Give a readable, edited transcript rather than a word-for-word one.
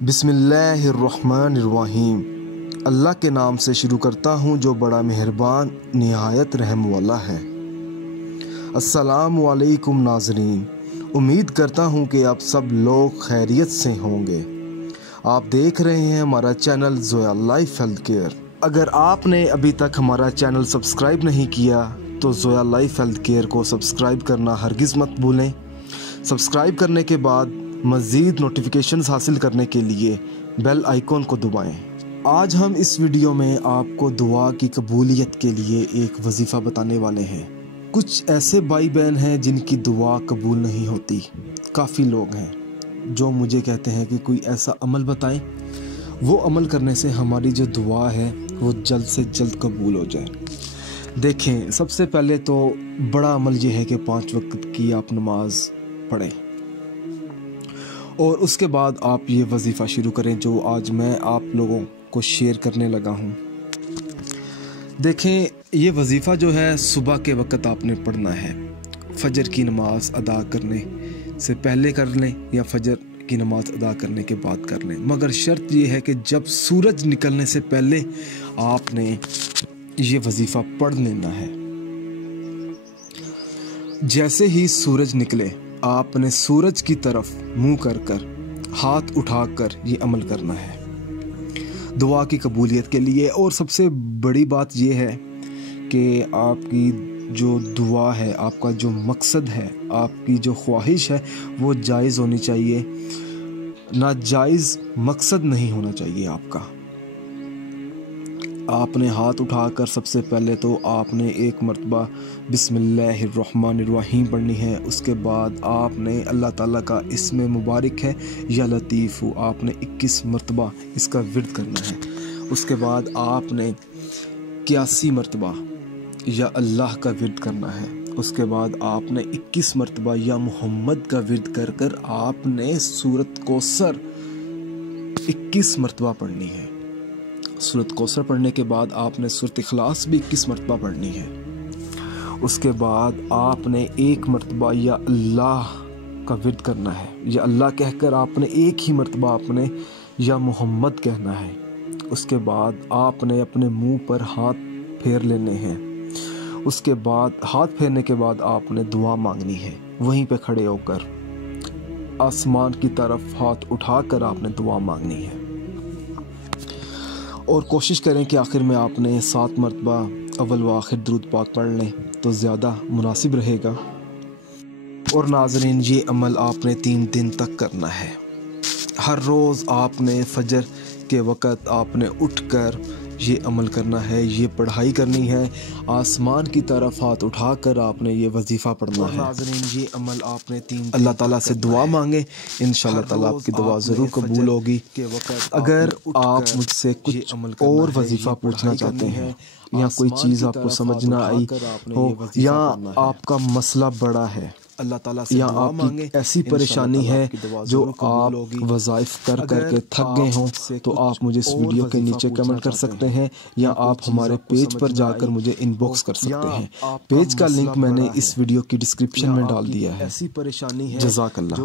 बिस्मिल्लाहिर्रहमानिर्रहीम। अल्लाह के नाम से शुरू करता हूँ जो बड़ा मेहरबान निहायत रहम वाला है। अस्सलामु अलैकुम नाज़रीन, उम्मीद करता हूँ कि आप सब लोग खैरियत से होंगे। आप देख रहे हैं हमारा channel Zoya life health care. अगर आपने अभी तक हमारा चैनल सब्सक्राइब नहीं किया तो ज़ोया लाइफ हेल्थ केयर को सब्सक्राइब करना हरगिज़ मत भूलें। सब्सक्राइब करने के बाद मज़ीद नोटिफिकेशंस हासिल करने के लिए बेल आइकॉन को दबाएं। आज हम इस वीडियो में आपको दुआ की कबूलियत के लिए एक वजीफ़ा बताने वाले हैं। कुछ ऐसे भाई बहन हैं जिनकी दुआ कबूल नहीं होती। काफ़ी लोग हैं जो मुझे कहते हैं कि कोई ऐसा अमल बताएं, वो अमल करने से हमारी जो दुआ है वो जल्द से जल्द कबूल हो जाए। देखें, सबसे पहले तो बड़ा अमल ये है कि 5 वक्त की आप नमाज पढ़ें और उसके बाद आप ये वजीफ़ा शुरू करें जो आज मैं आप लोगों को शेयर करने लगा हूँ। देखें, ये वजीफ़ा जो है सुबह के वक्त आपने पढ़ना है। फजर की नमाज अदा करने से पहले कर लें या फजर की नमाज अदा करने के बाद कर लें, मगर शर्त ये है कि जब सूरज निकलने से पहले आपने ये वजीफ़ा पढ़ लेना है। जैसे ही सूरज निकले आपने सूरज की तरफ मुंह कर हाथ उठाकर ये अमल करना है दुआ की कबूलियत के लिए। और सबसे बड़ी बात ये है कि आपकी जो दुआ है, आपका जो मकसद है, आपकी जो ख्वाहिश है वो जायज़ होनी चाहिए, नाजायज़ मकसद नहीं होना चाहिए आपका। आपने हाथ उठाकर सबसे पहले तो आपने एक मरतबा बिस्मिल्लाहिर्रहमानिर्रहीम पढ़नी है। उसके बाद आपने अल्लाह ताला का इसमें मुबारक है या लतीफ़, आपने 21 मरतबा इसका विर्द करना है। उसके बाद आपने 81 मरतबा या अल्लाह का विर्द करना है। उसके बाद आपने 21 मरतबा या मोहम्मद का विर्द कर आपने सूरत कौसर 21 मरतबा पढ़नी है। सूरत कौसर पढ़ने के बाद आपने सूरत इखलास भी 21 मरतबा पढ़नी है। उसके बाद आपने 1 मरतबा या अल्लाह का विर्द करना है। या अल्लाह कहकर आपने एक ही मरतबा आपने या मोहम्मद कहना है। उसके बाद आपने अपने मुंह पर हाथ फेर लेने हैं। उसके बाद हाथ फेरने के बाद आपने दुआ मांगनी है। वहीं पे खड़े होकर आसमान की तरफ हाथ उठाकर आपने दुआ मांगनी है। और कोशिश करें कि आखिर में आपने 7 मरतबा अव्वल व आखिर दुरूद पाक पढ़ लें तो ज़्यादा मुनासिब रहेगा। और नाज़रीन, ये अमल आपने 3 दिन तक करना है। हर रोज़ आपने फजर के वक़्त आपने उठकर ये अमल करना है, ये पढ़ाई करनी है। आसमान की तरफ हाथ उठाकर आपने ये वजीफ़ा पढ़ना है। नाज़रीन, ये अमल आपने 3 अल्लाह ताला से दुआ मांगे, इंशाअल्लाह ताला आपकी दुआ ज़रूर कबूल होगी। अगर आप मुझसे कुछ और वजीफ़ा पूछना चाहते हैं या कोई चीज़ आपको समझ ना आई हो या आपका मसला बड़ा है या आपकी ऐसी परेशानी है जो आप वज़ाइफ करके थक गए हों तो आप मुझे इस वीडियो के नीचे कमेंट कर सकते हैं या आप हमारे पेज पर जाकर मुझे इनबॉक्स कर सकते हैं। पेज का लिंक मैंने इस वीडियो की डिस्क्रिप्शन में डाल दिया है। ऐसी परेशानी है, जज़ाकल्लाह।